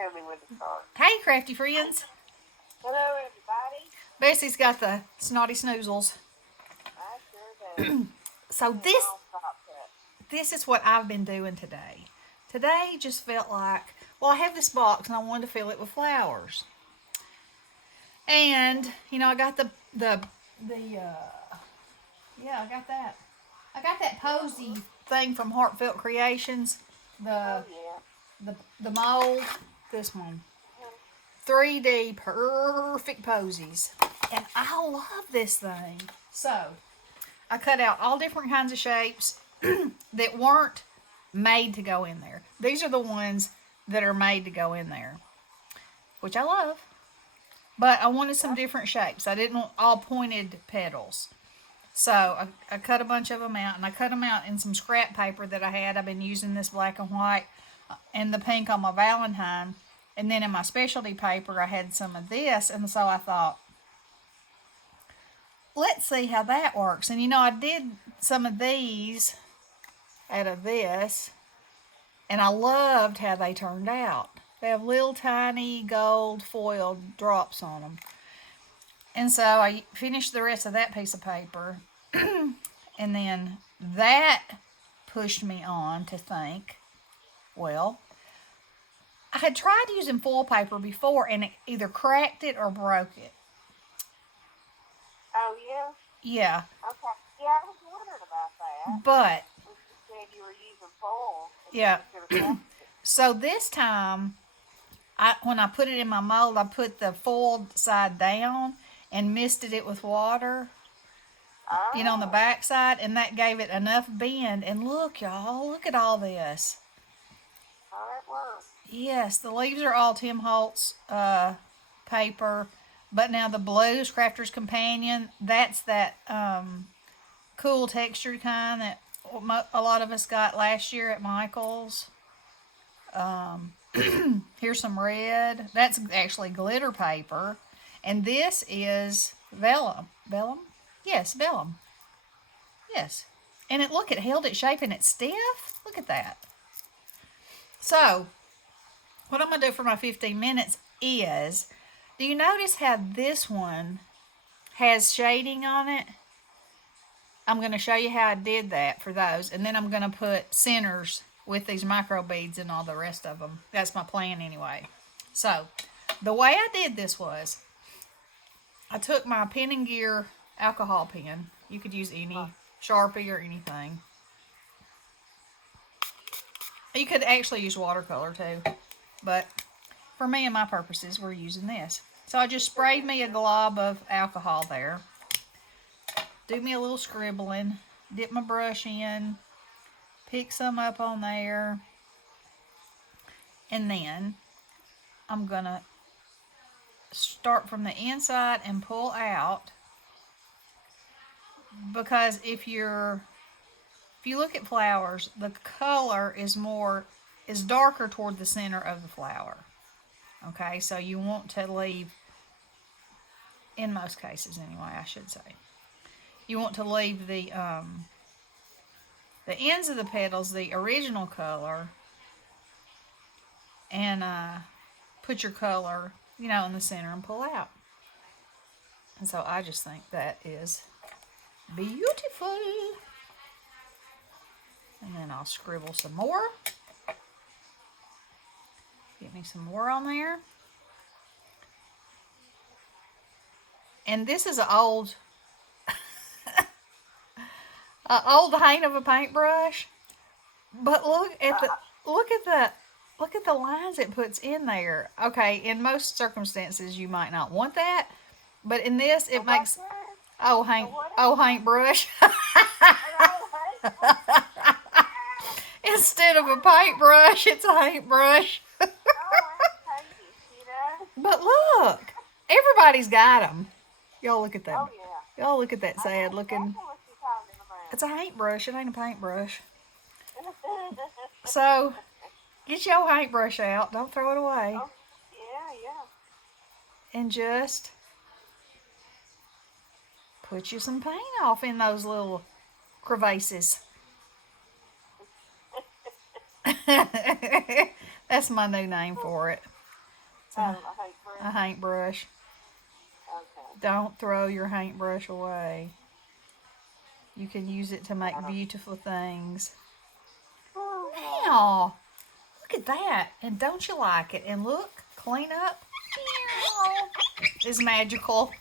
tell me when to start. Hey, crafty friends. Hello, everybody. Bessie's got the snotty snoozles. I sure do. So Doing this non-stop cut. this is what I've been doing today. Today just felt like, well, I have this box and I wanted to fill it with flowers. And I got I got that. I got that posy thing from Heartfelt Creations. Oh, The yeah. the mold. This one. 3D perfect posies. And I love this thing. So I cut out all different kinds of shapes that weren't made to go in there. These are the ones that are made to go in there, which I love. But I wanted some different shapes. I didn't want all pointed petals. So I cut a bunch of them out, and I cut them out in some scrap paper that I had. I've been using this black and white and the pink on my Valentine. And then in my specialty paper, I had some of this. And so I thought, let's see how that works. And I did some of these out of this, and I loved how they turned out. They have little tiny gold foiled drops on them. And so I finished the rest of that piece of paper, and then that pushed me on to think, well, I had tried using foil paper before, and it either cracked it or broke it. Oh, yeah? Yeah, Okay. Yeah, I was wondering about that. but When you said you were using foil. yeah. Yeah. So this time, when I put it in my mold, I put the foiled side down and misted it with water, on the back side, and that gave it enough bend. And look, y'all, look at all this. Oh, that works. Yes, the leaves are all Tim Holtz paper, but now the blues, Crafter's Companion, that's that cool textured kind that a lot of us got last year at Michael's. Here's some red. That's actually glitter paper. And this is vellum. Vellum? Yes, vellum. Yes. And it held its shape and it's stiff. Look at that. So, what I'm going to do for my 15 minutes is, do you notice how this one has shading on it? I'm going to show you how I did that for those. And then I'm going to put centers with these micro beads and all the rest of them. That's my plan anyway. So, the way I did this was, I took my Pen and Gear alcohol pen. You could use any Sharpie or anything. You could actually use watercolor too. But for me and my purposes, we're using this. So I just sprayed me a glob of alcohol there. Do me a little scribbling. Dip my brush in. Pick some up on there. And then I'm going to start from the inside and pull out. Because if you look at flowers, the color is darker toward the center of the flower. Okay, so you want to leave, in most cases anyway, I should say, you want to leave the ends of the petals the original color, and put your color, in the center and pull out. And so I just think that is beautiful. And then I'll scribble some more. Get me some more on there. And this is an old hang of a paintbrush. But look at the lines it puts in there. Okay, in most circumstances you might not want that, but in this it makes hang brush. Instead of a paintbrush, it's a paintbrush. But look, everybody's got them. Y'all look at that. Oh, yeah. Y'all look at that sad looking. It's a paintbrush. It ain't a paintbrush. So, get your paintbrush out. Don't throw it away. Oh, yeah. And just put you some paint off in those little crevices. That's my new name for it. I hate for A paintbrush. Okay. Don't throw your paintbrush away. You can use it to make beautiful things. Wow! Look at that. And don't you like it? And look, clean up. Is magical.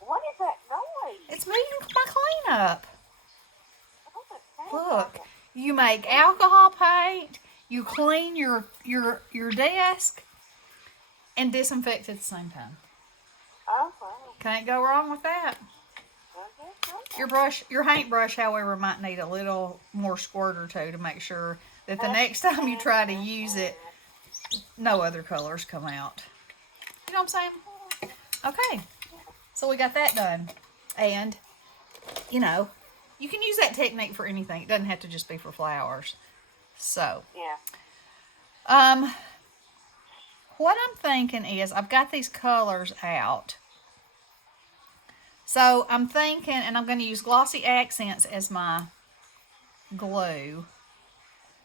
What is that noise? It's me my cleanup. Oh, Look, you make alcohol paint, you clean your desk, and disinfect at the same time. Okay. Can't go wrong with that. Your paintbrush, however, might need a little more squirt or two to make sure that the next time you try to use it, no other colors come out. You know what I'm saying? Okay, so we got that done. And, you know, you can use that technique for anything. It doesn't have to just be for flowers. So, Yeah. what I'm thinking is I've got these colors out. So I'm thinking, and I'm going to use Glossy Accents as my glue.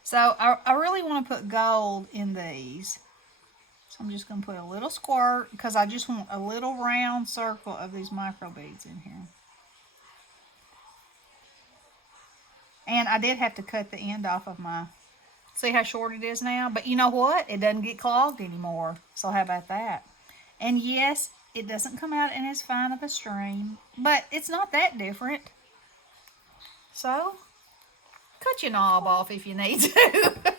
So I really want to put gold in these. So I'm just going to put a little squirt because I just want a little round circle of these micro beads in here. And I did have to cut the end off of my, see how short it is now? But you know what? It doesn't get clogged anymore. So how about that? And yes, it doesn't come out in as fine of a stream, but it's not that different. So, cut your knob off if you need to. It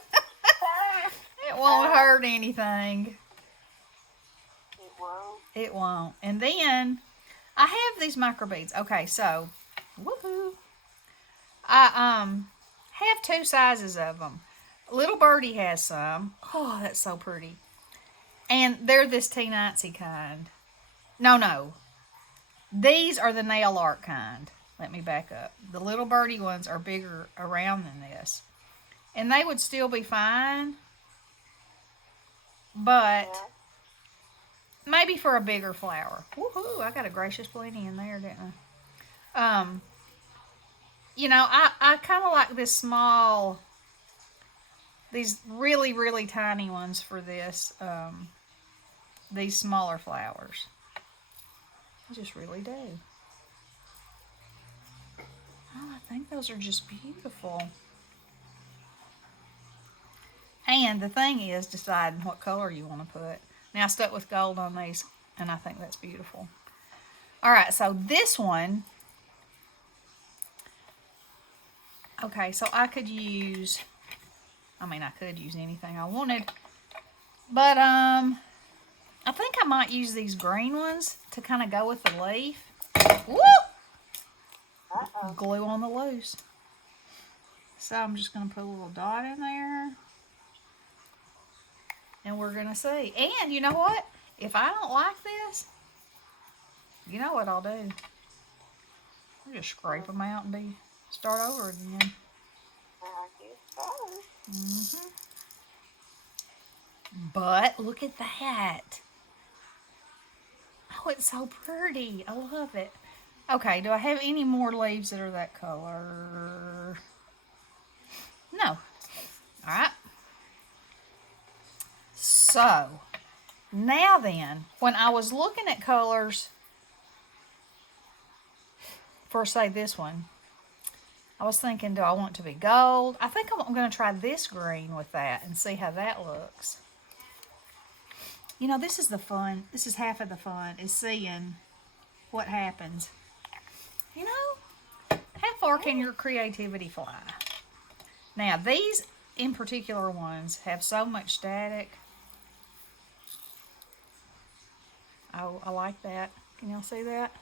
won't hurt anything. It won't. It won't. And then, I have these micro beads. Okay, so, woohoo. I have two sizes of them. Little Birdie has some. Oh, that's so pretty. And they're this teeny kind. No. These are the nail art kind. Let me back up. The Little Birdie ones are bigger around than this. And they would still be fine. But maybe for a bigger flower. Woohoo, I got a gracious plenty in there, didn't I? You know, I kind of like this small, these really, really tiny ones for this, these smaller flowers. I just really do. Oh, I think those are just beautiful. And the thing is deciding what color you want to put. Now I stuck with gold on these, and I think that's beautiful. All right, so this one, okay, so I could use anything I wanted, but I think I might use these green ones to kind of go with the leaf. Woo! Glue on the loose. So I'm just going to put a little dot in there. And we're going to see. And you know what? If I don't like this, you know what I'll do? I'll just scrape them out and start over again. Mm-hmm. But look at that. Oh, it's so pretty. I love it. Okay, do I have any more leaves that are that color? No. All right. So, now then, when I was looking at colors for, say, this one, I was thinking, do I want it to be gold? I think I'm going to try this green with that and see how that looks. You know, this is the fun. This is half of the fun, is seeing what happens. You know, how far can your creativity fly? Now, these in particular ones have so much static. Oh, I like that. Can y'all see that?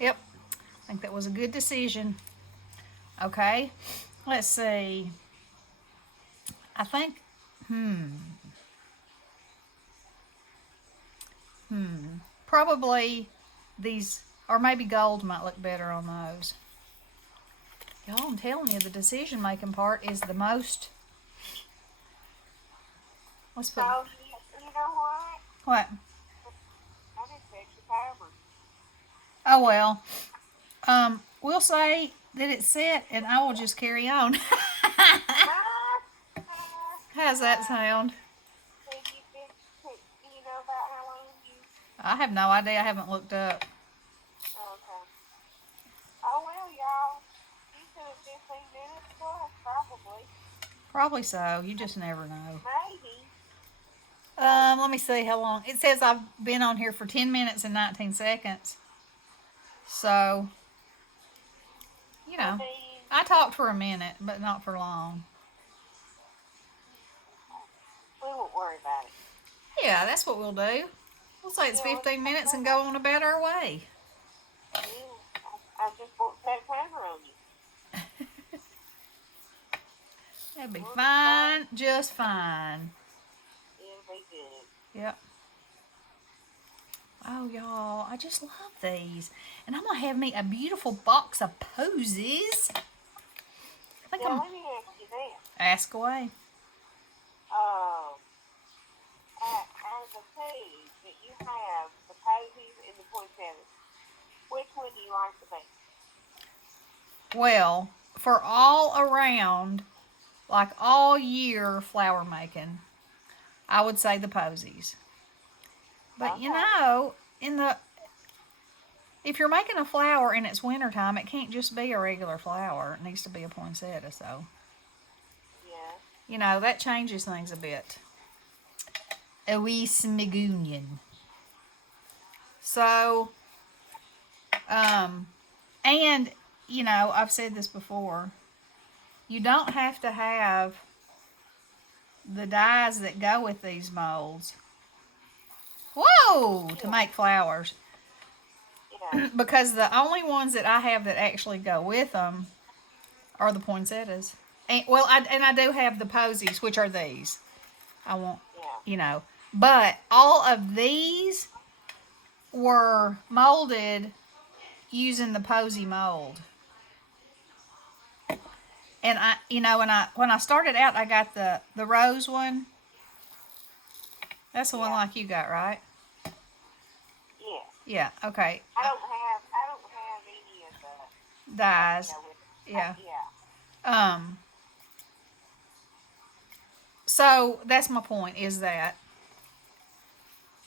Yep. I think that was a good decision. Okay. Let's see. I think, probably these, or maybe gold might look better on those. Y'all, I'm telling you, the decision-making part is the most. Let's put. So, you know what? What? I just fixed your powder. Oh, well. We'll say that it's set, and I will just carry on. How's that sound? Have you been, do you know about how long you, I have no idea. I haven't looked up. okay. Oh, well, y'all, you said 15 minutes plus, probably. Probably so. You just never know. Maybe. Oh, Let me see how long. It says I've been on here for 10 minutes and 19 seconds. So, you I know, mean, I talked for a minute, but not for long. we won't worry about it. Yeah, that's what we'll do. We'll say it's Yeah, let's 15 talk minutes and about go it. on about our way. Yeah, I just won't set a timer on you. That'd be We'll start. fine, just fine. It'll be good. Yep. Oh, y'all, I just love these. And I'm going to have me a beautiful box of posies. I think Now, I'm... let me ask you this. Ask away. Um, out of the two that you have, the posies and the poinsettias, which one do you like the best? Well, for all around, like all year flower making, I would say the posies. But you Okay. know, in the if you're making a flower and it's wintertime, it can't just be a regular flower. It needs to be a poinsettia. So, Yeah. you know, that changes things a bit. A wee smigunion. So, and, you know, I've said this before. You don't have to have the dyes that go with these molds. Whoa! To Yeah. make flowers. Yeah. Because the only ones that I have that actually go with them are the poinsettias. And, well, I do have the posies, which are these. I want, Yeah. you know. But all of these were molded using the posy mold. And I, you know, when I started out, I got the rose one. That's the one Yeah. like you got, right? Yeah. Yeah. Okay. I don't have any of the stuff to Dyes. go with it. Yeah. Yeah. Um. So that's my point. Is that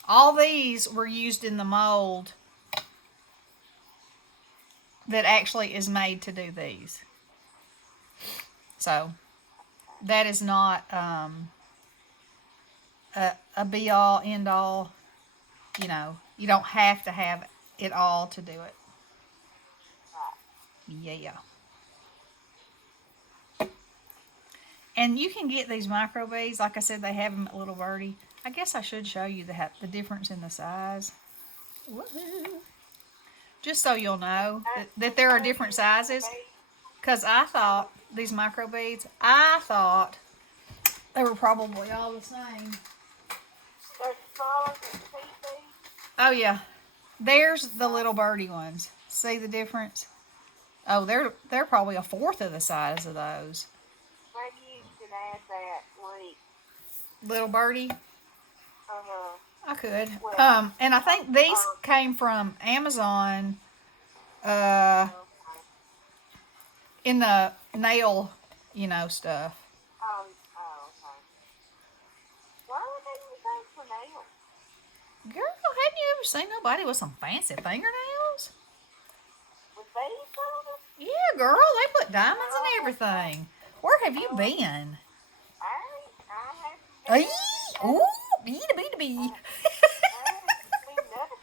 all these were used in the mold that actually is made to do these. So that is not a be all end all. You know, you don't have to have it all to do it. Right. Yeah. And you can get these micro beads. Like I said, they have them at Little Birdie. I guess I should show you the difference in the size. Woohoo. Just so you'll know that there are different sizes. Because I thought these micro beads, I thought they were probably all the same. They're smaller than CC. Oh, yeah. There's the Little Birdie ones. See the difference? Oh, they're probably a fourth of the size of those. Maybe you can add that link. Little Birdie? Uh-huh. I could. Well, And I think these came from Amazon okay. in the nail, you know, stuff. Okay. Why would they use those for nails? Girl, hadn't you ever seen nobody with some fancy fingernails? With these on them? Yeah, girl, they put diamonds and Oh, everything. Where have you been? I haven't Ay, been. ooh, bee. I haven't been nothing.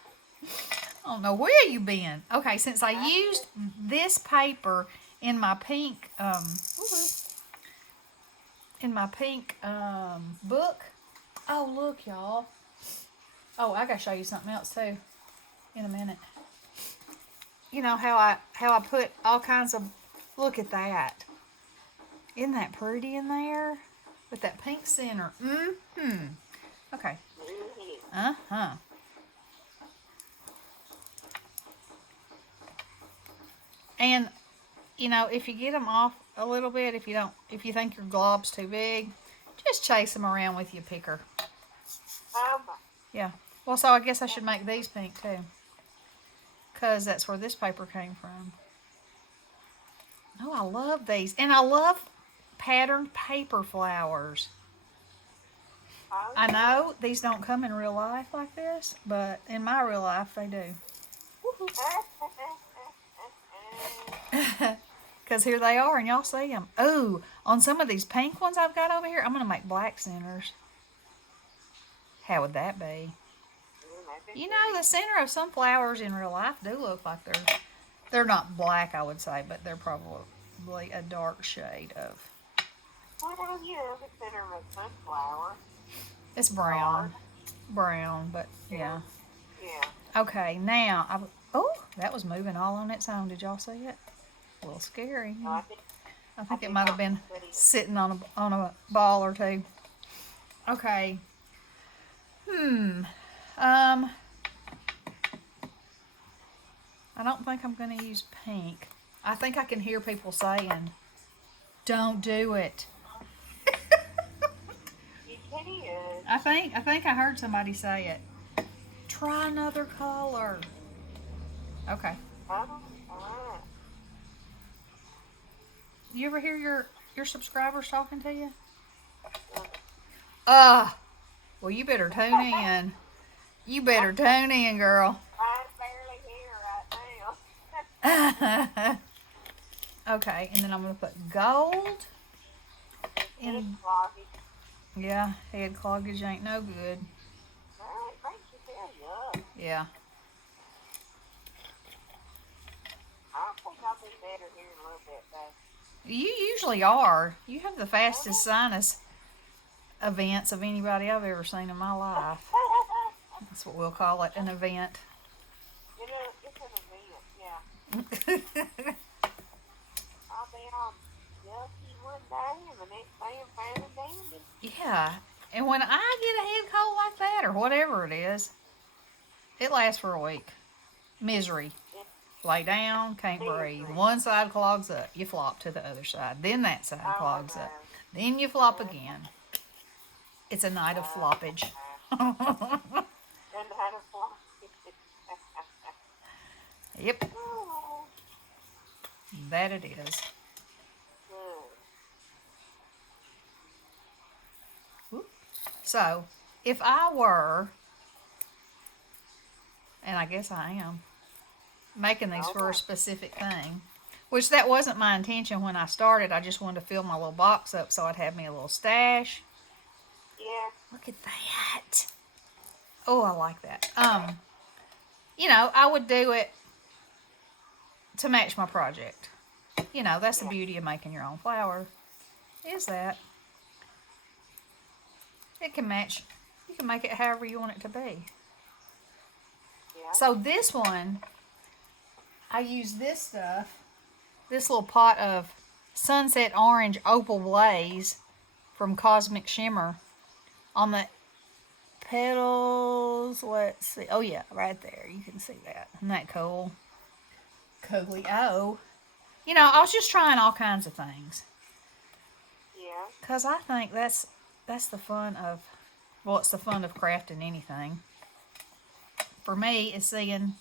I don't know where you been. Okay, since I used this paper in my pink book. Oh, look, y'all. Oh, I gotta show you something else too in a minute. You know how I put all kinds of, look at that. Isn't that pretty in there? With that pink center. Mm-hmm. Okay. Uh-huh. And, you know, if you get them off a little bit, if you think your glob's too big, just chase them around with your picker. Yeah. Well, so I guess I should make these pink too. Because that's where this paper came from. Oh, I love these. And I love patterned paper flowers. Oh, I know these don't come in real life like this, but in my real life they do. Because here they are, and y'all see them. Ooh, on some of these pink ones I've got over here, I'm going to make black centers. How would that be? You know, the center of some flowers in real life do look like they're not black, I would say, but they're probably a dark shade of. Well, you know, the center of a sunflower. It's brown. Brown, but yeah. Yeah. Okay, now, oh, that was moving all on its own. Did y'all see it? A little scary. No, I think it might have been sitting on a ball or two. Okay. I don't think I'm going to use pink. I think I can hear people saying, "Don't do it." You can. I think I heard somebody say it. Try another color. Okay. Alright. You ever hear your subscribers talking to you? Well, you better tune in. You better tune in, girl. I'm barely here right now. Okay, and then I'm going to put gold in. Head cloggage. Yeah, head cloggage ain't no good. Well, it makes you feel yuck. Yeah. I think I'll be better here in a little bit, though. You usually are. You have the fastest sinus events of anybody I've ever seen in my life. That's what we'll call it, an event. It's an event, yeah. I'll be all yucky one day, and the next day I'm fine and dandy. Yeah. And when I get a head cold like that, or whatever it is, it lasts for a week. Misery. Lay down, can't breathe. One side clogs up, you flop to the other side. Then that side clogs up. Then you flop again. It's a night of floppage. Yep. That it is. So, if I were, and I guess I am, making these for a specific thing, which that wasn't my intention when I started. I just wanted to fill my little box up so I'd have me a little stash. Yeah. Look at that. Oh, I like that. You know, I would do it to match my project. You know, that's the beauty of making your own flower, is that it can match. You can make it however you want it to be. Yeah. So this one, I use this stuff, this little pot of Sunset Orange Opal Blaze from Cosmic Shimmer on the petals. Let's see. Oh, yeah, right there. You can see that. Isn't that cool? Coolio. You know, I was just trying all kinds of things. Yeah. Because I think that's the fun of, well, it's the fun of crafting anything. For me, it's seeing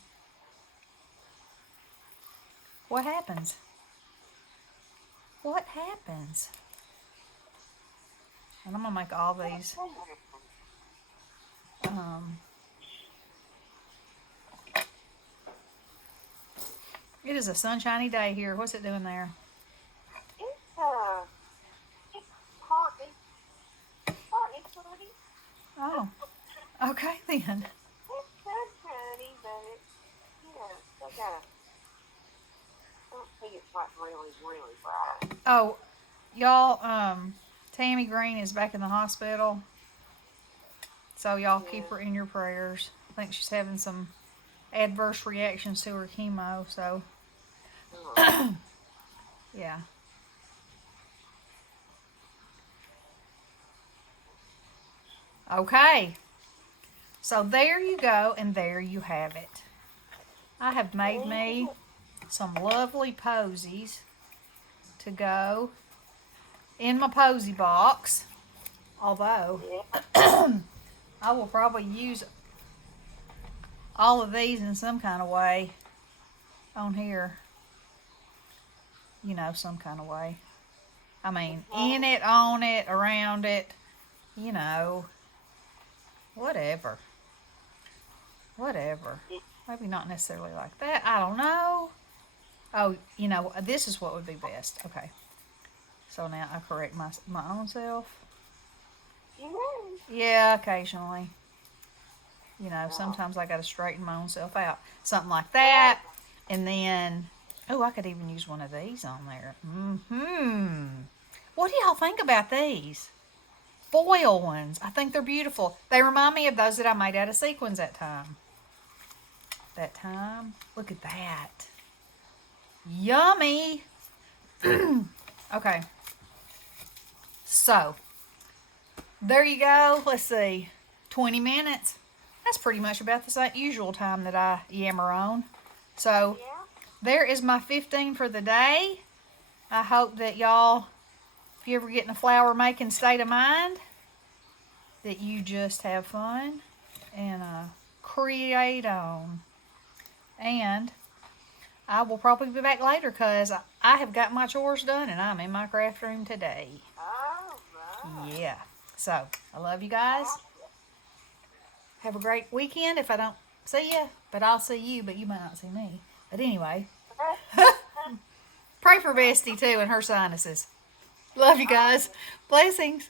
what happens. What happens? And I'm going to make all these. It is a sunshiny day here. What's it doing there? It's partly sunny. Oh, okay then. It's sunshiny, but it's still got a, I don't think it's like really, really bright. Oh, y'all, Tammy Green is back in the hospital. So y'all keep her in your prayers. I think she's having some adverse reactions to her chemo, so yeah. Okay. So there you go, and there you have it. I have made me some lovely posies to go in my posy box. Although I will probably use all of these in some kind of way on here. You know, some kind of way. I mean, in it, on it, around it, you know. Whatever. Whatever. Maybe not necessarily like that. I don't know. Oh, you know, this is what would be best. Okay. So now I correct my own self. Yeah, occasionally. You know, sometimes I got to straighten my own self out. Something like that. And then, oh, I could even use one of these on there. What do y'all think about these? Foil ones. I think they're beautiful. They remind me of those that I made out of sequins that time. Look at that. Yummy. Okay. So, there you go. Let's see. 20 minutes. That's pretty much about the usual time that I yammer on. So, there is my 15 for the day. I hope that y'all, if you ever get in a flower making state of mind, that you just have fun and create on. And I will probably be back later because I have got my chores done and I'm in my craft room today. Yeah. So, I love you guys. Have a great weekend if I don't see you. But I'll see you, but you might not see me. But anyway. Pray for Bestie, too, and her sinuses. Love you guys. Blessings.